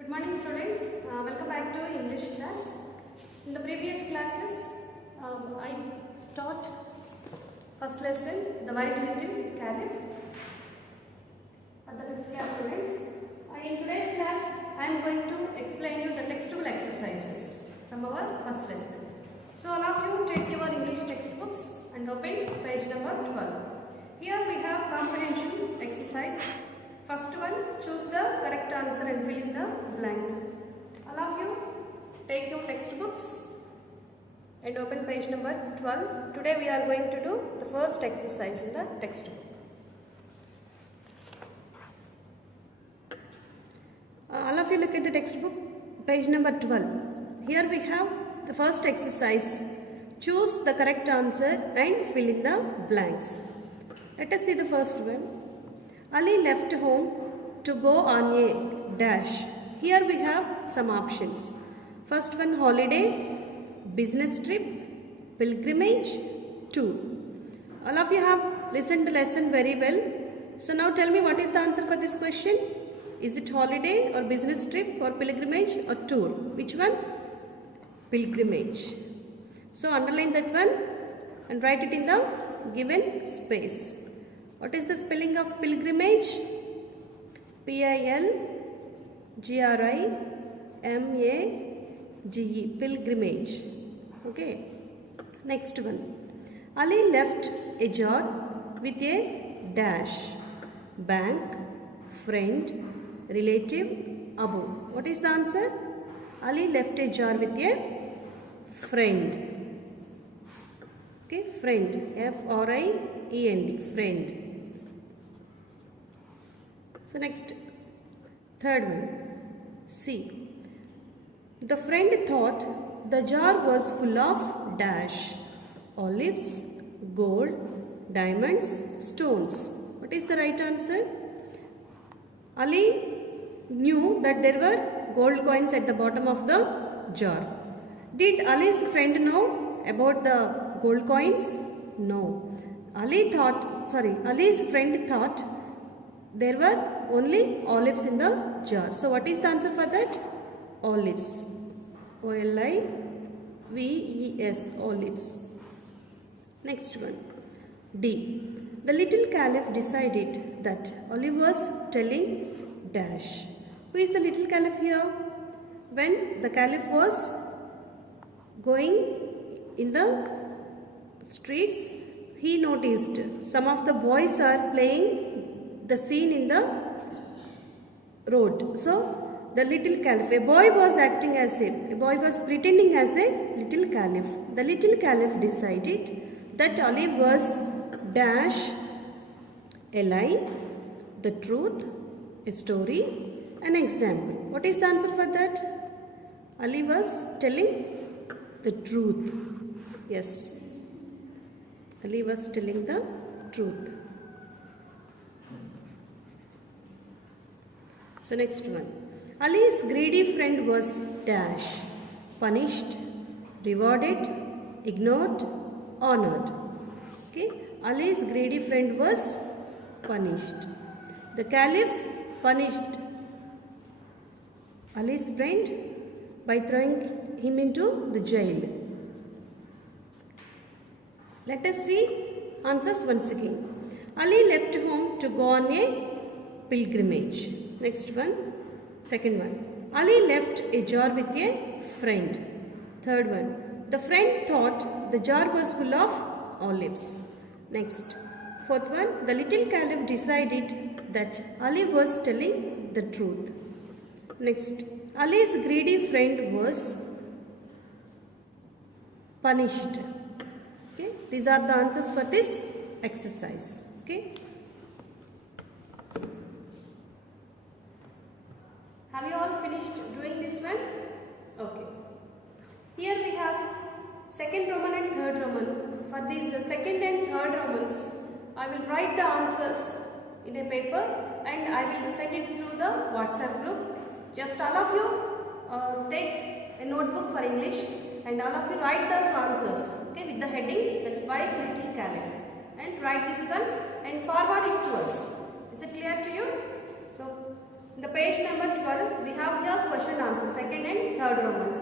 Good morning students, welcome back to English class. In the previous classes, I taught first lesson, the wise little caliph. For the 5th class students, in today's class, I am going to explain you the textual exercises from our first lesson. So all of you take your English textbooks and open page number 12. Here we have comprehension exercise. First one, choose the correct answer and fill in the blanks. All of you take your textbooks and open page number 12. Today we are going to do the first exercise in the textbook. All of you look at the textbook, page number 12. Here we have the first exercise. Choose the correct answer and fill in the blanks. Let us see the first one. Ali left home to go on a dash. Here we have some options. First one, holiday, business trip, pilgrimage, tour. All of you have listened the lesson very well. So now tell me, what is the answer for this question? Is it holiday or business trip or pilgrimage or tour? Which one? Pilgrimage. So underline that one and write it in the given space. What is the spelling of pilgrimage? P-I-L-G-R-I-M-A-G-E, pilgrimage. Okay. Next one. Ali left a jar with a dash. Bank, friend, relative, above. What is the answer? Ali left a jar with a friend. Okay, friend, F-R-I-E-N-D, friend. So next, third one, C. The friend thought the jar was full of dash, olives, gold, diamonds, stones. What is the right answer? Ali knew that there were gold coins at the bottom of the jar. Did Ali's friend know about the gold coins? No. Ali's friend thought there were only olives in the jar. So what is the answer for that? Olives. O-L-I-V-E-S, olives. Next one. D. The little caliph decided that Olive was telling dash. Who is the little caliph here? When the caliph was going in the streets, he noticed some of the boys are playing the scene in the road. So the little caliph, a boy was pretending as a little caliph. The little caliph decided that Olive was dash, a lie, the truth, a story, an example. What is the answer for that? Ali was telling the truth. Yes, Ali was telling the truth. So next one. Ali's greedy friend was dash, punished, rewarded, ignored, honored. Okay, Ali's greedy friend was punished. The caliph punished Ali's friend by throwing him into the jail. Let us see answers once again. Ali left home to go on a pilgrimage. Next one, second one. Ali left a jar with a friend. Third one. The friend thought the jar was full of olives. Next. Fourth one. The little caliph decided that Ali was telling the truth. Next. Ali's greedy friend was punished. Okay. These are the answers for this exercise. Okay. Have you all finished doing this one? Okay. Here we have second Roman and third Roman. For these second and third Romans, I will write the answers in a paper and I will send it through the WhatsApp group. Just all of you take a notebook for English and all of you write those answers, okay, with the heading the wise little caliph, and write this one and forward it to us. Is it clear to you? So In the page number 12, we have here question answer, second and third Romans.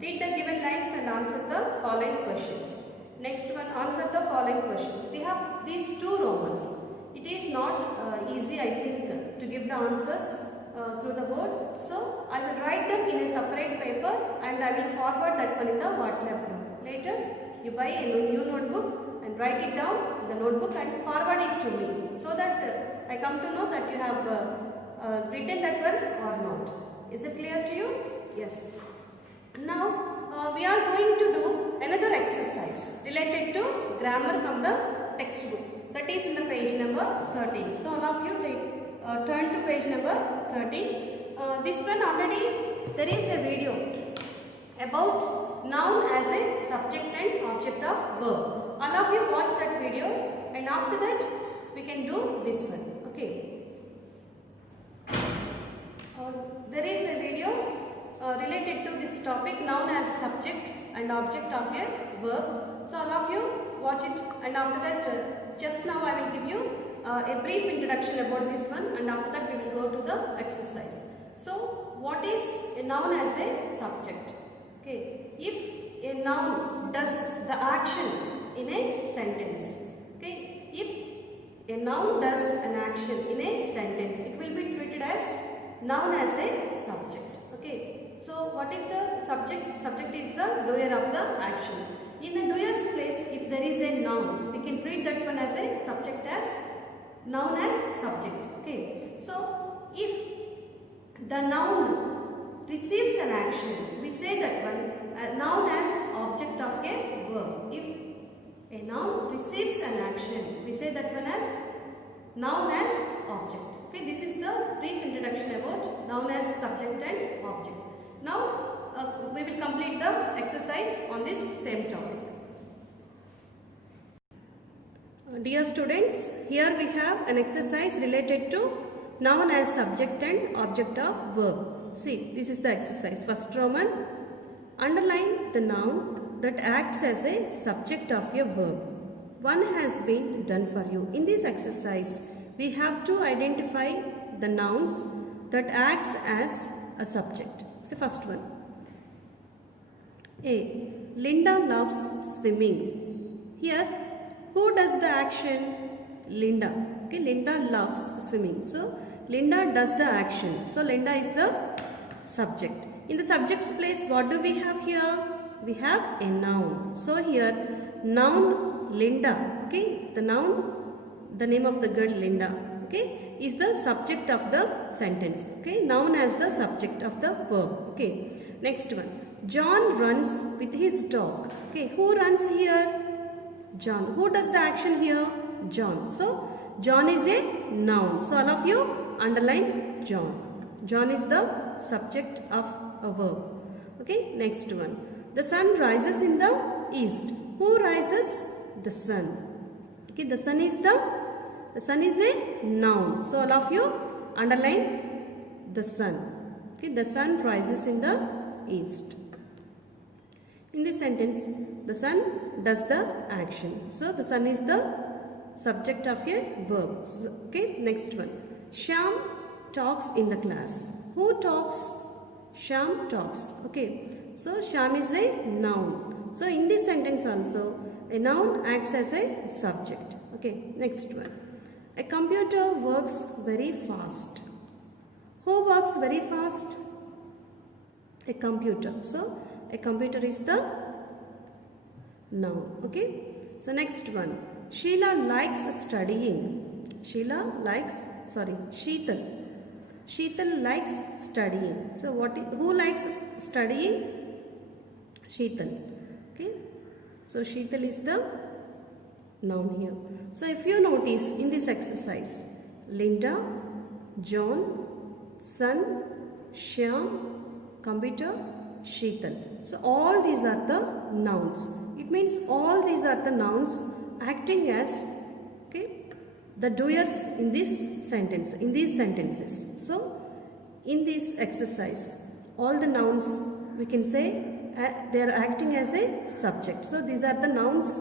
Read the given lines and answer the following questions. Next one, answer the following questions. We have these two Romans. It is not easy, I think, to give the answers through the board. So, I will write them in a separate paper and I will forward that one in the WhatsApp group. Later, you buy a new notebook and write it down in the notebook and forward it to me, so that I come to know that you have written that one or not. Is it clear to you? Yes. Now, we are going to do another exercise related to grammar from the textbook. That is in the page number 13. So, all of you turn to page number 13. This one already there is a video about noun as a subject and object of verb. All of you watch that video and after that we can do this one. Okay. There is a video related to this topic, noun as subject and object of a verb. So all of you watch it and after that just now I will give you a brief introduction about this one and after that we will go to the exercise. So what is a noun as a subject? Okay, if a noun does the action in a sentence, okay, if a noun does an action in a sentence, it will be treated as noun as a subject. Okay, so what is the subject? Subject is the doer of the action. In the doer's place, if there is a noun, we can treat that one as a subject as noun as subject. Okay, so if the noun receives an action, we say that one noun as object of a verb. If a noun receives an action, we say that one as noun as object. Okay, this is the brief introduction about noun as subject and object. Now, we will complete the exercise on this same topic. Dear students, here we have an exercise related to noun as subject and object of verb. See, this is the exercise. First Roman, underline the noun that acts as a subject of a verb. One has been done for you. In this exercise, we have to identify the nouns that acts as a subject. So first one. A. Linda loves swimming. Here, who does the action? Linda. Okay, Linda loves swimming. So, Linda does the action. So, Linda is the subject. In the subject's place, what do we have here? We have a noun. So, here, noun Linda. Okay, the noun, the name of the girl Linda. Okay, is the subject of the sentence. Okay, noun as the subject of the verb. Okay, next one. John runs with his dog. Okay, who runs here? John. Who does the action here? John. So, John is a noun. So, all of you underline John. John is the subject of a verb. Okay, next one. The sun rises in the east. Who rises? The sun. Okay, the sun is a noun. So, all of you underline the sun. Okay, the sun rises in the east. In this sentence, the sun does the action. So, the sun is the subject of a verb. Okay, next one. Shyam talks in the class. Who talks? Shyam talks. Okay, so Shyam is a noun. So, in this sentence also, a noun acts as a subject. Okay, next one. A computer works very fast. Who works very fast? A computer. So, a computer is the noun. Okay. So, next one. Sheila likes studying. Sheetal likes studying. So, who likes studying? Sheetal. Okay. So, Sheetal is the noun here. So, if you notice in this exercise, Linda, John, sun, Shyam, computer, Sheetal. So, all these are the nouns. It means all these are the nouns acting as the doers in this sentence, in these sentences. So, in this exercise, all the nouns we can say they are acting as a subject. So, these are the nouns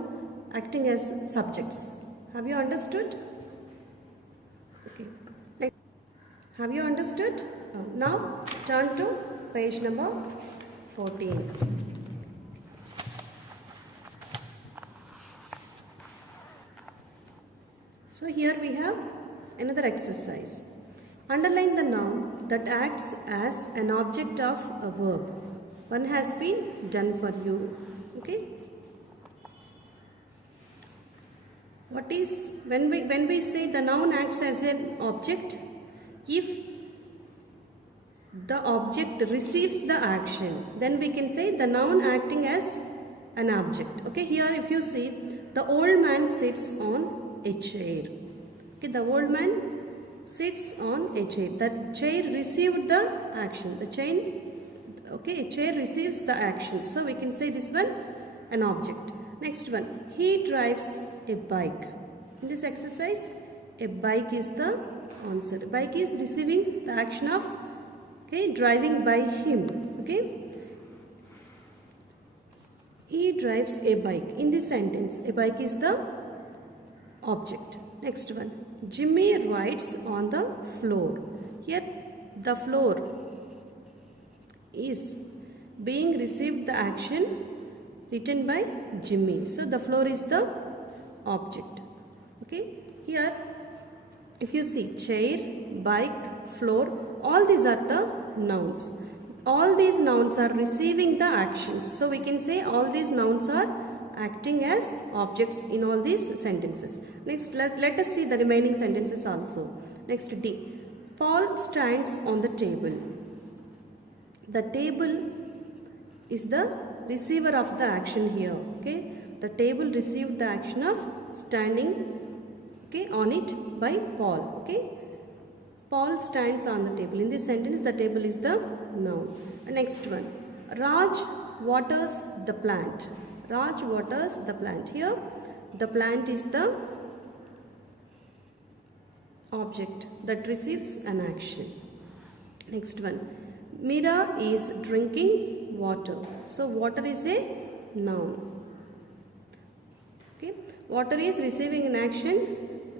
acting as subjects. Have you understood? Okay. Have you understood? Now turn to page number 14. So here we have another exercise. Underline the noun that acts as an object of a verb. One has been done for you. Okay. What is when we say the noun acts as an object? If the object receives the action, then we can say the noun acting as an object. Okay. Here, if you see, the old man sits on a chair. Okay. The old man sits on a chair. The chair received the action. The chair receives the action. So we can say this one an object. Next one, he drives a bike. In this exercise, a bike is the answer. A bike is receiving the action of driving by him. Okay. He drives a bike. In this sentence, a bike is the object. Next one, Jimmy rides on the floor. Here, the floor is being received the action written by Jimmy. So the floor is the object. Okay. Here, if you see chair, bike, floor, all these are the nouns. All these nouns are receiving the actions. So we can say all these nouns are acting as objects in all these sentences. Next, let us see the remaining sentences also. Next, D. Paul stands on the table. The table is the receiver of the action here. Okay. The table received the action of standing on it by Paul. Okay. Paul stands on the table. In this sentence, the table is the noun. Next one, Raj waters the plant. Raj waters the plant. Here, the plant is the object that receives an action. Next one, Mira is drinking water. So, water is a noun. Okay, water is receiving an action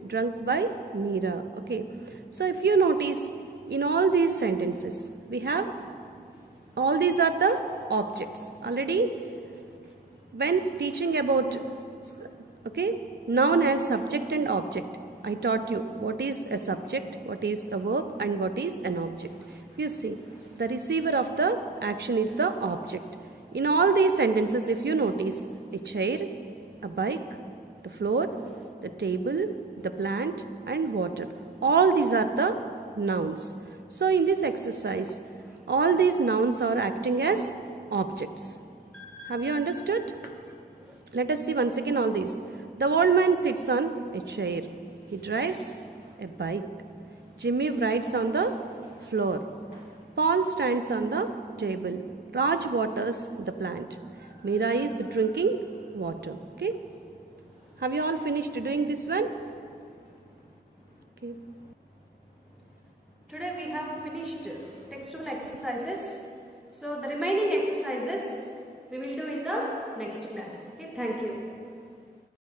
drunk by Mira. Okay, so if you notice in all these sentences, we have all these are the objects. Already, when teaching about noun as subject and object, I taught you what is a subject, what is a verb, and what is an object. You see, the receiver of the action is the object. In all these sentences, if you notice, a chair, a bike, the floor, the table, the plant, and water. All these are the nouns. So in this exercise, all these nouns are acting as objects. Have you understood? Let us see once again all these. The old man sits on a chair. He drives a bike. Jimmy rides on the floor. Paul stands on the table. Raj waters the plant. Mira is drinking water. Okay. Have you all finished doing this one? Okay. Today we have finished textual exercises. So the remaining exercises we will do in the next class. Okay. Thank you.